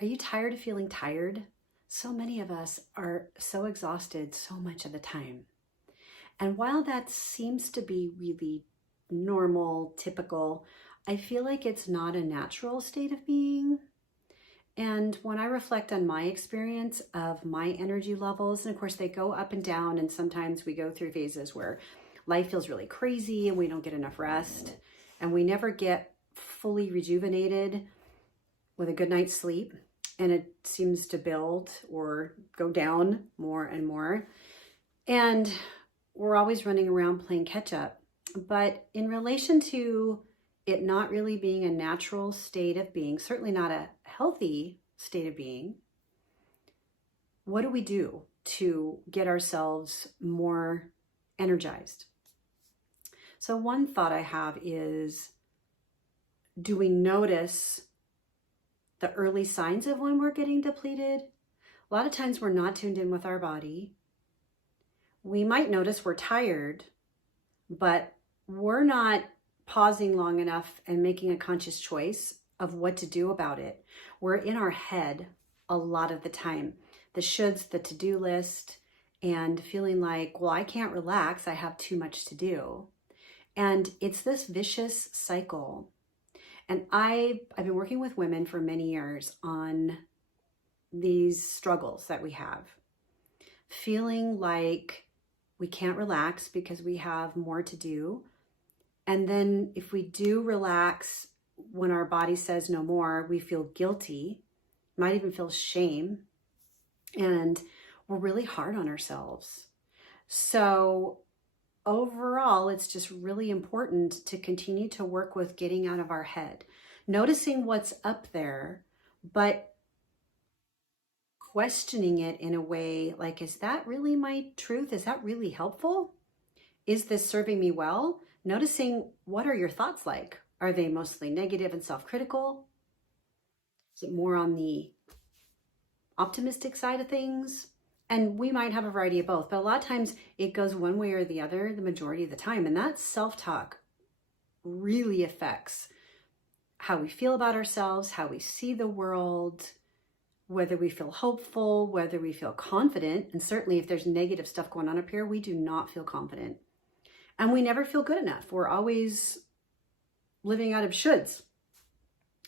Are you tired of feeling tired? So many of us are so exhausted so much of the time. And while that seems to be really normal, typical, I feel like it's not a natural state of being. And when I reflect on my experience of my energy levels, and of course they go up and down, and sometimes we go through phases where life feels really crazy and we don't get enough rest, and we never get fully rejuvenated with a good night's sleep, and it seems to build or go down more and more. And we're always running around playing catch up. But in relation to it not really being a natural state of being, certainly not a healthy state of being, what do we do to get ourselves more energized? So, one thought I have is, do we notice the early signs of when we're getting depleted? A lot of times we're not tuned in with our body. We might notice we're tired, but we're not pausing long enough and making a conscious choice of what to do about it. We're in our head a lot of the time. The shoulds, the to-do list, and feeling like, well, I can't relax. I have too much to do. And it's this vicious cycle. And I've been working with women for many years on these struggles that we have. Feeling like we can't relax because we have more to do. And then if we do relax when our body says no more, we feel guilty, might even feel shame, and we're really hard on ourselves. So overall, it's just really important to continue to work with getting out of our head, noticing what's up there, but questioning it in a way like, is that really my truth? Is that really helpful? Is this serving me well? Noticing, what are your thoughts like? Are they mostly negative and self-critical? Is it more on the optimistic side of things? And we might have a variety of both, but a lot of times it goes one way or the other the majority of the time. And that self-talk really affects how we feel about ourselves, how we see the world, whether we feel hopeful, whether we feel confident. And certainly if there's negative stuff going on up here, we do not feel confident. And we never feel good enough. We're always living out of shoulds.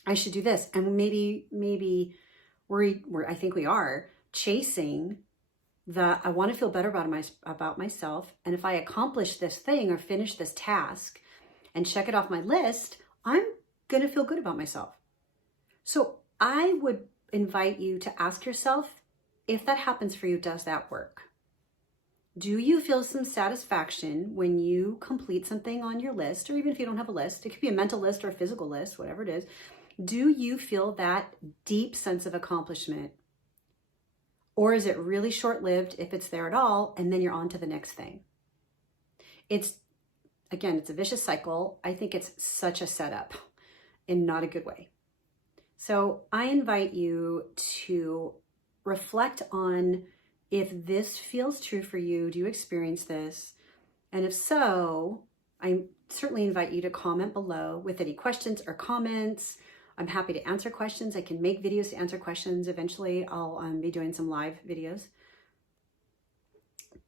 I should do this. And maybe I think we are chasing the, I want to feel better about myself. And if I accomplish this thing or finish this task and check it off my list, I'm going to feel good about myself. So I would invite you to ask yourself, if that happens for you, does that work? Do you feel some satisfaction when you complete something on your list, or even if you don't have a list, it could be a mental list or a physical list, whatever it is. Do you feel that deep sense of accomplishment? Or is it really short-lived if it's there at all, and then you're on to the next thing? It's a vicious cycle. I think it's such a setup in not a good way. So I invite you to reflect on, if this feels true for you, do you experience this? And if so, I certainly invite you to comment below with any questions or comments. I'm happy to answer questions. I can make videos to answer questions. Eventually, I'll be doing some live videos.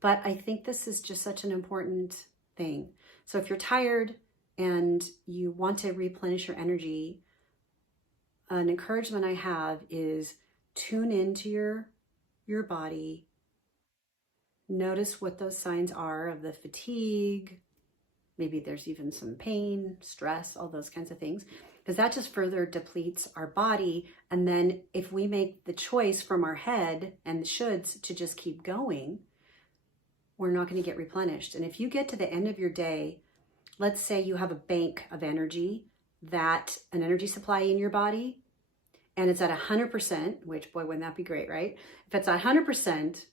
But I think this is just such an important thing. So if you're tired and you want to replenish your energy, an encouragement I have is tune into your body. Notice what those signs are of the fatigue. Maybe there's even some pain, stress, all those kinds of things, because that just further depletes our body. And then if we make the choice from our head and the shoulds to just keep going, we're not going to get replenished. And if you get to the end of your day, let's say you have a bank of energy, an energy supply in your body, and it's at 100%, which, boy, wouldn't that be great, right? If it's 100%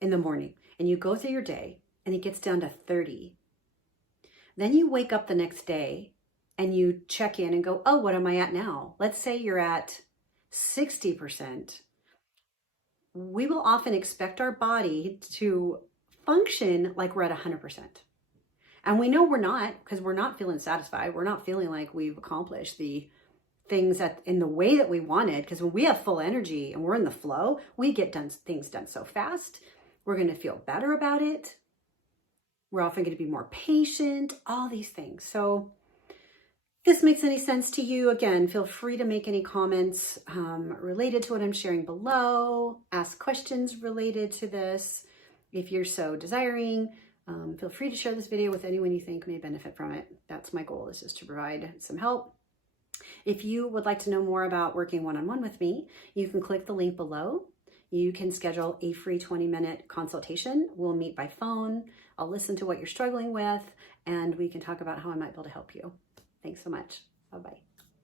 in the morning and you go through your day and it gets down to 30, then you wake up the next day and you check in and go, oh, what am I at now? Let's say you're at 60%. We will often expect our body to function like we're at 100%. And we know we're not, because we're not feeling satisfied. We're not feeling like we've accomplished the things in the way that we wanted, because when we have full energy and we're in the flow, we get things done so fast. We're going to feel better about it. We're often going to be more patient, all these things. So if this makes any sense to you, again, feel free to make any comments related to what I'm sharing below. Ask questions related to this. If you're so desiring, feel free to share this video with anyone you think may benefit from it. That's my goal, is just to provide some help. If you would like to know more about working one-on-one with me, you can click the link below. You can schedule a free 20-minute consultation. We'll meet by phone. I'll listen to what you're struggling with, and we can talk about how I might be able to help you. Thanks so much. Bye-bye.